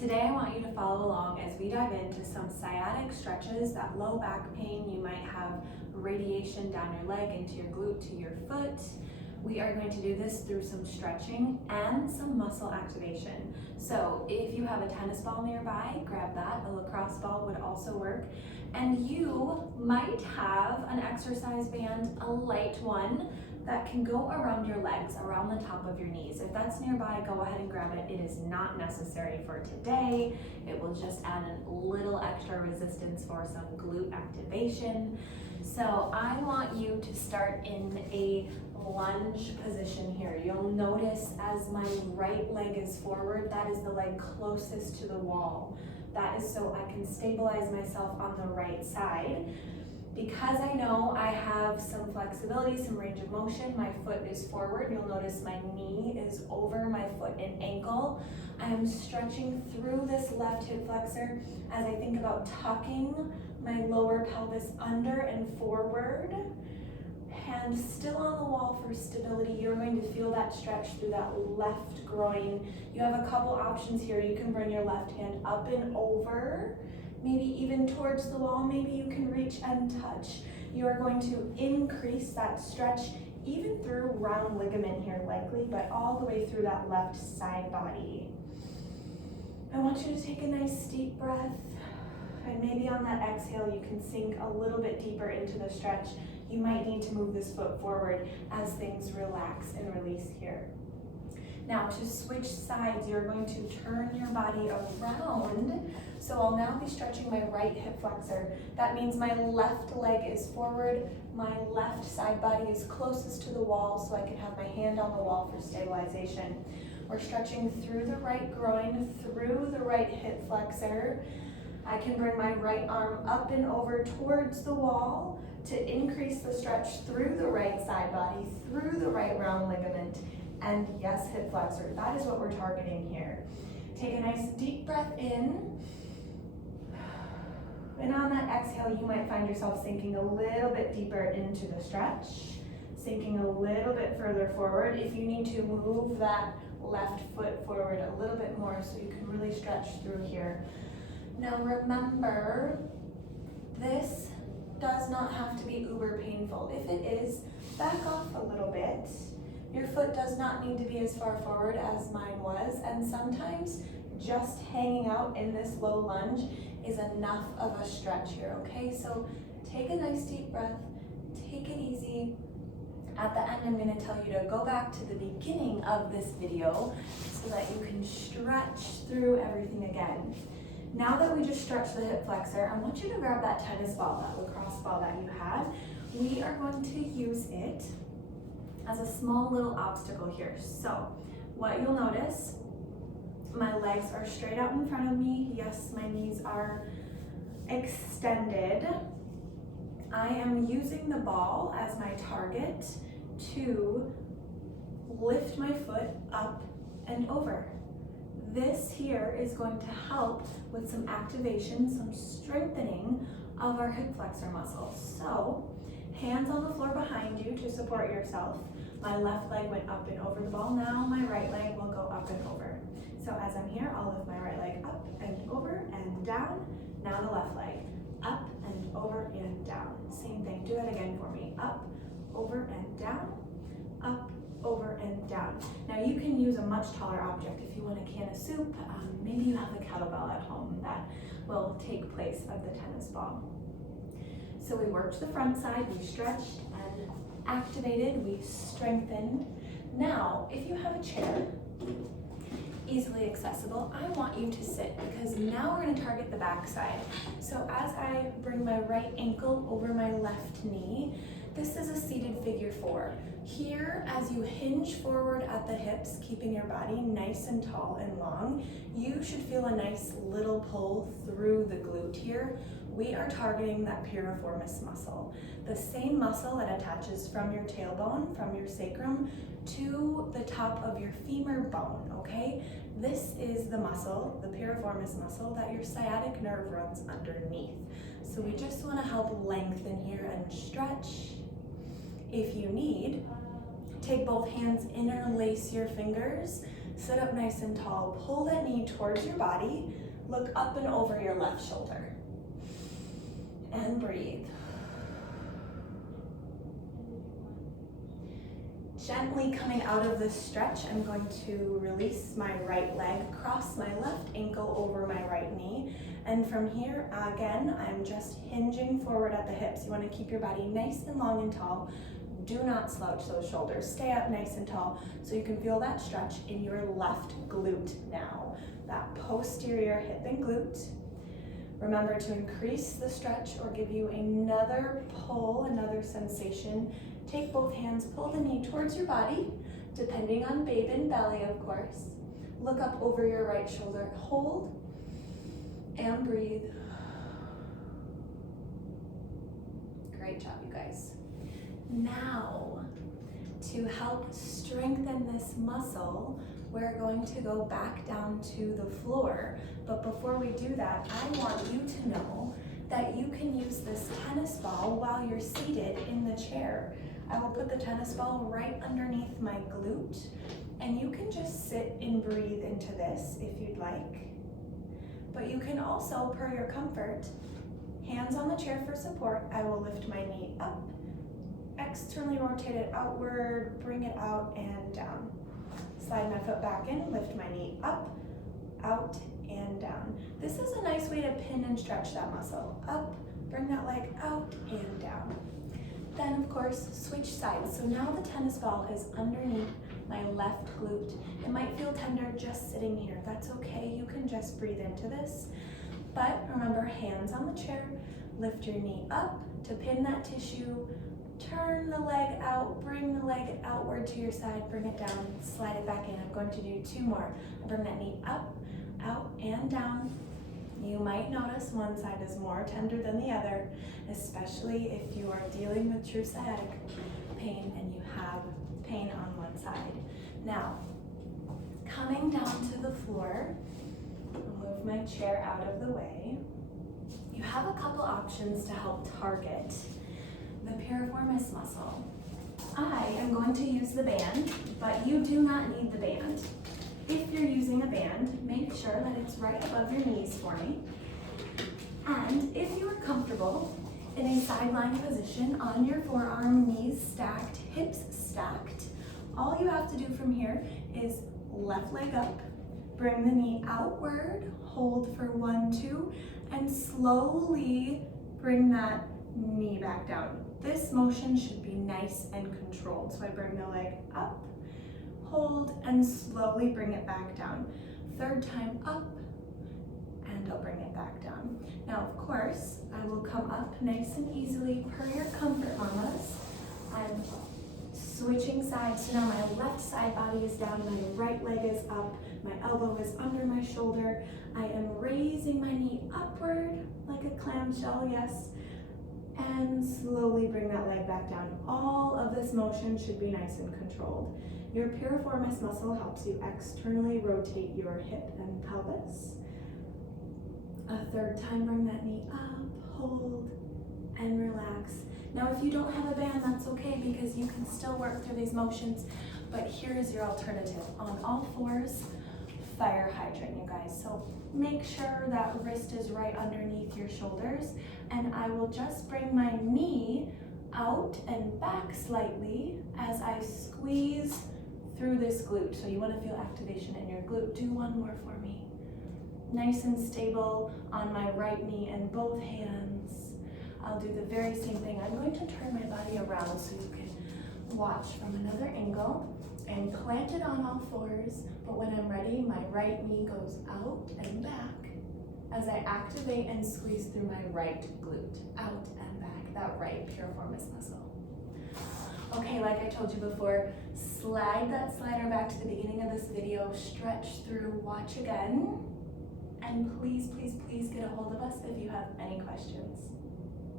Today I want you to follow along as we dive into some sciatic stretches, that low back pain. You might have radiation down your leg, into your glute, to your foot. We are going to do this through some stretching and some muscle activation. So if you have a tennis ball nearby, grab that. A lacrosse ball would also work. And you might have an exercise band, a light one, that can go around your legs, around the top of your knees. If that's nearby, go ahead and grab it. It is not necessary for today. It will just add a little extra resistance for some glute activation. So I want you to start in a lunge position here. You'll notice as my right leg is forward, that is the leg closest to the wall. That is so I can stabilize myself on the right side. Because I know I have some flexibility, some range of motion, my foot is forward. You'll notice my knee is over my foot and ankle. I am stretching through this left hip flexor as I think about tucking my lower pelvis under and forward. Hand still on the wall for stability. You're going to feel that stretch through that left groin. You have a couple options here. You can bring your left hand up and over, maybe even towards the wall. Maybe you can reach and touch. You are going to increase that stretch even through round ligament here likely, but all the way through that left side body. I want you to take a nice deep breath, and maybe on that exhale you can sink a little bit deeper into the stretch. You might need to move this foot forward as things relax and release here. Now to switch sides, you're going to turn your body around. So I'll now be stretching my right hip flexor. That means my left leg is forward, my left side body is closest to the wall so I can have my hand on the wall for stabilization. We're stretching through the right groin, through the right hip flexor. I can bring my right arm up and over towards the wall to increase the stretch through the right side body, through the right round ligament, and yes, hip flexor. That is what we're targeting here. Take a nice deep breath in. And on that exhale, you might find yourself sinking a little bit deeper into the stretch, sinking a little bit further forward. If you need to, move that left foot forward a little bit more so you can really stretch through here. Now remember, this does not have to be uber painful. If it is, back off a little bit. Your foot does not need to be as far forward as mine was, and sometimes just hanging out in this low lunge is enough of a stretch here, okay? So take a nice deep breath, take it easy. At the end, I'm gonna tell you to go back to the beginning of this video so that you can stretch through everything again. Now that we just stretched the hip flexor, I want you to grab that tennis ball, that lacrosse ball that you had. We are going to use it as a small little obstacle here. So what you'll notice, my legs are straight out in front of me. Yes, my knees are extended. I am using the ball as my target to lift my foot up and over. This here is going to help with some activation, some strengthening of our hip flexor muscles. So hands on the floor behind you to support yourself. My left leg went up and over the ball. Now my right leg will go up and over. So as I'm here, I'll lift my right leg up and over and down. Now the left leg, up and over and down. Same thing, do that again for me. Up, over and down, up, over and down. Now you can use a much taller object if you want a can of soup. Maybe you have a kettlebell at home that will take place of the tennis ball. So we worked the front side, we stretched and activated, we strengthened. Now, if you have a chair, easily accessible, I want you to sit because now we're gonna target the back side. So as I bring my right ankle over my left knee, this is a seated figure 4. Here, as you hinge forward at the hips, keeping your body nice and tall and long, you should feel a nice little pull through the glute here. We are targeting that piriformis muscle, the same muscle that attaches from your tailbone, from your sacrum, to the top of your femur bone, okay? This is the muscle, the piriformis muscle, that your sciatic nerve runs underneath. So we just wanna help lengthen here and stretch. If you need, take both hands, interlace your fingers, Sit up nice and tall. Pull that knee towards your body. Look up and over your left shoulder. And breathe. Gently coming out of this stretch, I'm going to release my right leg, cross my left ankle over my right knee. And from here, again, I'm just hinging forward at the hips. You want to keep your body nice and long and tall. Do not slouch those shoulders. Stay up nice and tall so you can feel that stretch in your left glute now. That posterior hip and glute. Remember to increase the stretch or give you another pull, another sensation. Take both hands, pull the knee towards your body, depending on babe and belly, of course. Look up over your right shoulder. Hold and breathe. Great job, you guys. Now, to help strengthen this muscle, we're going to go back down to the floor. But before we do that, I want you to know that you can use this tennis ball while you're seated in the chair. I will put the tennis ball right underneath my glute, and you can just sit and breathe into this if you'd like. But you can also, per your comfort, hands on the chair for support. I will lift my knee up, externally rotate it outward, bring it out and down. Slide my foot back in, lift my knee up, out, and down. This is a nice way to pin and stretch that muscle. Up, bring that leg out and down. Then, of course, switch sides. So now the tennis ball is underneath my left glute. It might feel tender just sitting here. That's okay. You can just breathe into this. But remember, hands on the chair. Lift your knee up to pin that tissue. Turn the leg out. Bring the leg outward to your side. Bring it down. Slide it back in. I'm going to do 2 more. I bring that knee up, out, and down. You might notice one side is more tender than the other, especially if you are dealing with true sciatic pain and you have pain on one side. Now, coming down to the floor, I'll move my chair out of the way. You have a couple options to help target the piriformis muscle. I am going to use the band, but you do not need the band. If you're using a band, make sure that it's right above your knees for me. And if you are comfortable in a sideline position on your forearm, knees stacked, hips stacked, all you have to do from here is left leg up, bring the knee outward, hold for 1, 2, and slowly bring that knee back down. This motion should be nice and controlled. So I bring the leg up, hold, and slowly bring it back down. 3rd time up, and I'll bring it back down. Now, of course, I will come up nice and easily per your comfort, mamas. I'm switching sides, so now my left side body is down, my right leg is up, my elbow is under my shoulder. I am raising my knee upward like a clam shell, yes, and slowly bring that leg back down. All of this motion should be nice and controlled. Your piriformis muscle helps you externally rotate your hip and pelvis. A 3rd time, bring that knee up, hold, and relax. Now, if you don't have a band, that's okay because you can still work through these motions, but here is your alternative. On all 4s, fire hydrant, you guys. So make sure that wrist is right underneath your shoulders, and I will just bring my knee out and back slightly as I squeeze through this glute. So you want to feel activation in your glute. Do 1 more for me. Nice and stable on my right knee and both hands. I'll do the very same thing. I'm going to turn my body around so you can watch from another angle and plant it on all 4s. But when I'm ready, my right knee goes out and back as I activate and squeeze through my right glute, out and back, that right piriformis muscle. Okay, like I told you before, slide that slider back to the beginning of this video, stretch through, watch again, and please, please, please get a hold of us if you have any questions.